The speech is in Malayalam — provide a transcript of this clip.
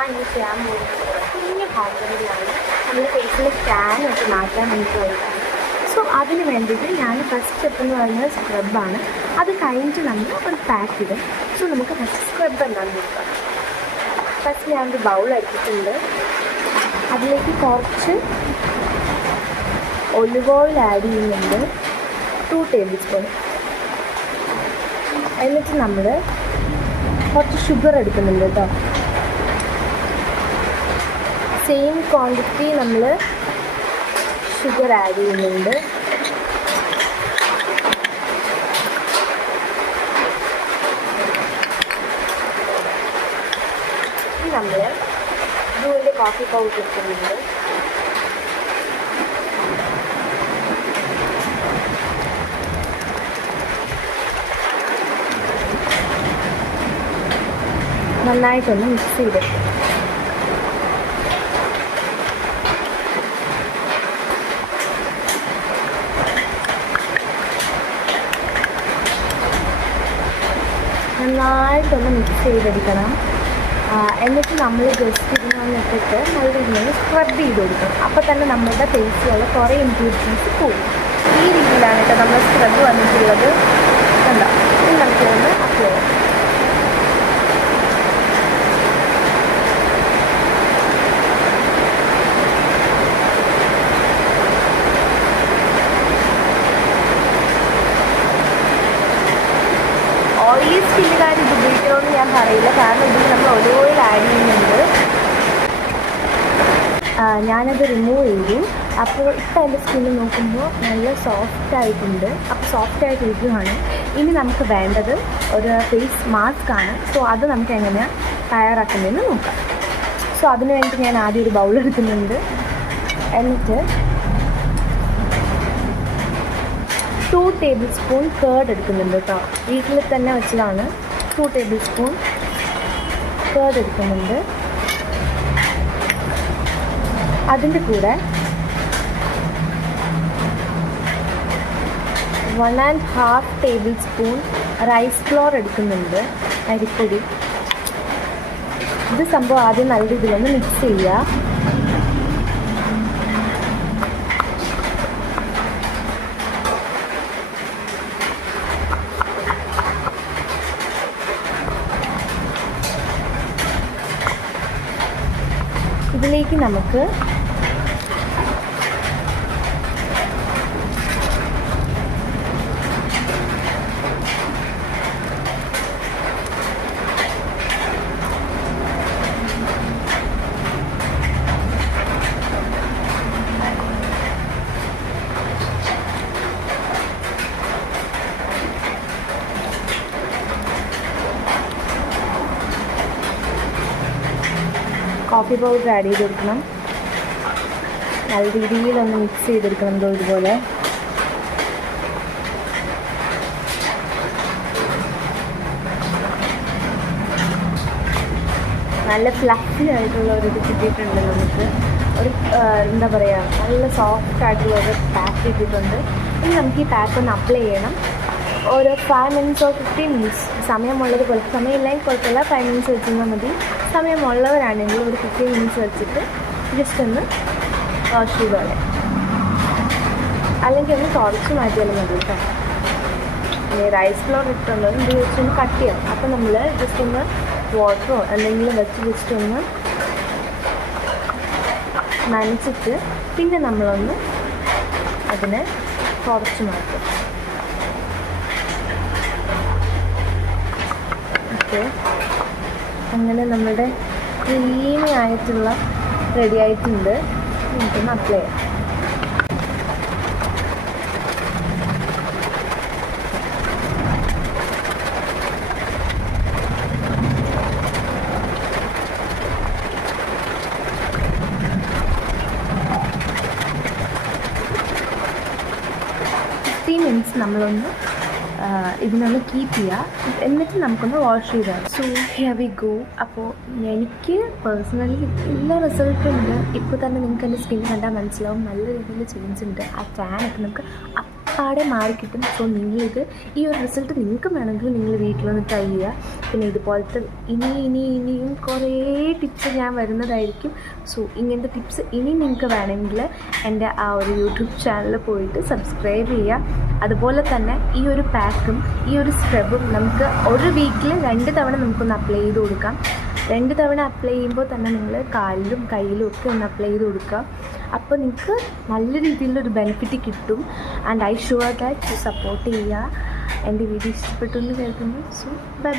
ഞാൻ ഇന്ന് ചെയ്യാൻ പോകുന്നത് കുഞ്ഞു ഹോം റെമഡിയാണ് നമ്മുടെ ഫേസിലെ ടാൻ ഒക്കെ മാറ്റാൻ വേണ്ടിയിട്ടുള്ളത്. സോ അതിന് വേണ്ടിയിട്ട് ഞാൻ ഫസ്റ്റ് സ്റ്റെപ്പ് എന്ന് പറയുന്നത് സ്ക്രബാണ്. അത് കഴിഞ്ഞിട്ട് നമ്മൾ ഒരു പാക്ക് ഇടും. സോ നമുക്ക് ഫസ്റ്റ് സ്ക്രബ് എന്താണെന്ന് നോക്കാം. ഫസ്റ്റ് ഞാനൊരു ബൗൾ എടുത്തിട്ടുണ്ട്. അതിലേക്ക് കുറച്ച് ഒലിവ് ഓയിൽ ആഡ് ചെയ്യുന്നുണ്ട്, 2 ടേബിൾ സ്പൂൺ. എന്നിട്ട് നമ്മൾ കുറച്ച് ഷുഗർ എടുക്കുന്നുണ്ട് കേട്ടോ. സെയിം ക്വാണ്ടിറ്റി നമ്മൾ ഷുഗർ ആഡ് ചെയ്യുന്നുണ്ട്. നമ്മൾ ബ്രൂവിൻ്റെ കോഫി പൗഡർ എടുക്കുന്നുണ്ട്. നന്നായിട്ടൊന്ന് മിക്സ് ചെയ്തെടുക്കും. നന്നായിട്ടൊന്ന് മിക്സ് ചെയ്തെടുക്കണം. എന്നിട്ട് നമ്മൾ ജസ്റ്റ് ഇതിനൊന്നിട്ടിട്ട് നല്ല രീതിയിൽ സ്ക്രബ് ചെയ്ത് കൊടുക്കണം. അപ്പോൾ തന്നെ നമ്മളുടെ ഫേസിലുള്ള കുറേ ഇമ്പ്യൂരിറ്റീസ് പോകും. ഈ രീതിയിലാണ് കേട്ടോ നമ്മൾ സ്ക്രബ് വന്നിട്ടുള്ളത്. കണ്ടോ, ഇനി നമുക്കൊന്ന് അപ്ലൈ ചെയ്യാം. ഓയിലി സ്കിന്നുകാർ ഇത് ഉപയോഗിക്കണമെന്ന് ഞാൻ പറയില്ല, കാരണം ഇതിൽ നമ്മൾ ഒലിവ് ഓയിൽ ആഡ് ചെയ്യുന്നുണ്ട്. ഞാനത് റിമൂവ് ചെയ്തു. അപ്പോൾ ഇപ്പം എൻ്റെ സ്കിന്ന് നോക്കുമ്പോൾ നല്ല സോഫ്റ്റ് ആയിട്ടുണ്ട്. അപ്പോൾ സോഫ്റ്റ് ആയിട്ടിരിക്കുകയാണ്. ഇനി നമുക്ക് വേണ്ടത് ഒരു ഫേസ് മാസ്ക് ആണ്. സോ അത് നമുക്ക് എങ്ങനെയാണ് തയ്യാറാക്കുന്നതെന്ന് നോക്കാം. സോ അതിന് വേണ്ടി ഞാൻ ആദ്യം ഒരു ബൗൾ എടുക്കുന്നുണ്ട്. എന്നിട്ട് 2 ടേബിൾ സ്പൂൺ കേർഡ് എടുക്കുന്നുണ്ട് കേട്ടോ. വീട്ടിൽ തന്നെ വെച്ചതാണ്. 2 ടേബിൾ സ്പൂൺ കേർഡ് എടുക്കുന്നുണ്ട്. അതിൻ്റെ കൂടെ 1½ ടേബിൾ സ്പൂൺ റൈസ് ഫ്ലോർ എടുക്കുന്നുണ്ട്, അരിപ്പൊടി. ഇത് സംഭവം ആദ്യം നല്ല രീതിയിലൊന്ന് മിക്സ് ചെയ്യുക. ഇതിലേക്ക് നമുക്ക് കോഫി പൗഡർ ആഡ് ചെയ്ത് കൊടുക്കണം. നല്ല രീതിയിലൊന്ന് മിക്സ് ചെയ്തെടുക്കണം. ഇതുപോലെ നല്ല ഫ്ലഫി ആയിട്ടുള്ള ഒരു ഇത് കിട്ടിയിട്ടുണ്ട്. നമുക്ക് ഒരു എന്താ പറയുക, നല്ല സോഫ്റ്റ് ആയിട്ടുള്ള ഒരു പാക്ക് കിട്ടിയിട്ടുണ്ട്. ഇനി നമുക്ക് ഈ പാക്ക് ഒന്ന് അപ്ലൈ ചെയ്യണം. ഒരു 5 മിനിറ്റ്സ് ഓർ 15 മിനിറ്റ്സ് സമയമുള്ളത് പോലെ. സമയമില്ലെങ്കിൽ കുഴപ്പമില്ല, 5 മിനിറ്റ്സ് വെച്ചിരുന്നാൽ മതി. സമയമുള്ളവരാണെങ്കിൽ ഒരു 15 മിനിറ്റ്സ് വെച്ചിട്ട് ജസ്റ്റ് ഒന്ന് വാഷ് ചെയ്തോളെ, അല്ലെങ്കിൽ ഒന്ന് തുടച്ച് മാറ്റിയാലും മതി കേട്ടോ. ഇനി റൈസ് ഫ്ലോർ ഇട്ടുള്ളത് ഇത് വെച്ചൊന്ന് കട്ട് ചെയ്യണം. അപ്പോൾ നമ്മൾ ജസ്റ്റ് ഒന്ന് വാട്ടറോ എന്തെങ്കിലും വെച്ച് ജസ്റ്റ് ഒന്ന് നനച്ചിട്ട് പിന്നെ നമ്മളൊന്ന് അതിനെ തുടച്ച് മാറ്റും. ഓക്കെ, അങ്ങനെ നമ്മുടെ ക്രീമി ആയിട്ടുള്ള റെഡി ആയിട്ടുണ്ട്. നമുക്കൊന്ന് അപ്ലൈ ചെയ്യാം. മിനിറ്റ്സ് നമ്മളൊന്ന് ഇതിനൊന്ന് കീപ്പ് ചെയ്യുക. എന്നിട്ട് നമുക്കൊന്ന് വാഷ് ചെയ്താൽ. So here we go. അപ്പോൾ എനിക്ക് പേഴ്സണലി നല്ല റിസൾട്ട് ഉണ്ട്. ഇപ്പോൾ തന്നെ നിങ്ങൾക്ക് എൻ്റെ സ്കിൻ കണ്ടാൽ മനസ്സിലാവും, നല്ല രീതിയിൽ ചേഞ്ച് ഉണ്ട്. ആ ടാനൊക്കെ നമുക്ക് പാടെ മാറിക്കിട്ടും. സോ നിങ്ങളിത് ഈ ഒരു റിസൾട്ട് നിങ്ങൾക്ക് വേണമെങ്കിൽ നിങ്ങൾ വീട്ടിലൊന്ന് ട്രൈ ചെയ്യുക. പിന്നെ ഇതുപോലത്തെ ഇനിയും കുറേ ടിപ്സ് ഞാൻ വരുന്നതായിരിക്കും. സോ ഇങ്ങനത്തെ ടിപ്സ് ഇനി നിങ്ങൾക്ക് വേണമെങ്കിൽ എൻ്റെ ആ ഒരു യൂട്യൂബ് ചാനലിൽ പോയിട്ട് സബ്സ്ക്രൈബ് ചെയ്യുക. അതുപോലെ തന്നെ ഈ ഒരു പാക്കും ഈ ഒരു സ്ക്രബും നമുക്ക് ഒരു വീക്കിൽ 2 തവണ നമുക്കൊന്ന് അപ്ലൈ ചെയ്ത് കൊടുക്കാം. 2 തവണ അപ്ലൈ ചെയ്യുമ്പോൾ തന്നെ നിങ്ങൾ കാലിലും കയ്യിലും ഒക്കെ ഒന്ന് അപ്ലൈ ചെയ്ത് കൊടുക്കുക. അപ്പോൾ നിങ്ങൾക്ക് നല്ല രീതിയിലൊരു ബെനിഫിറ്റ് കിട്ടും. And I sure that support ചെയ്യുക. എൻ്റെ വീഡിയോ ഇഷ്ടപ്പെട്ടു എന്ന് കേൾക്കുന്നു. So by.